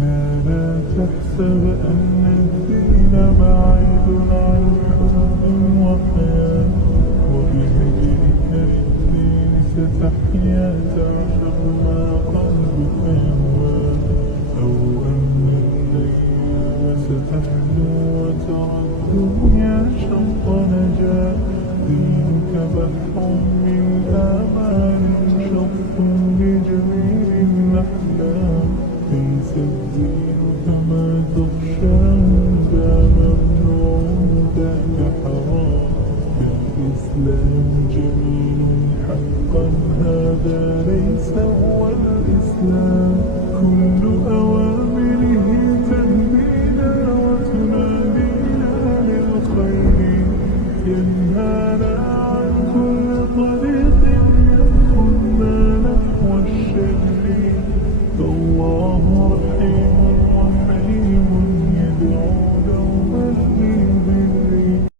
لا تحسب أن الدين بعيد عن حب وحياة، وبهجرك للدين ستحيا تعشق ما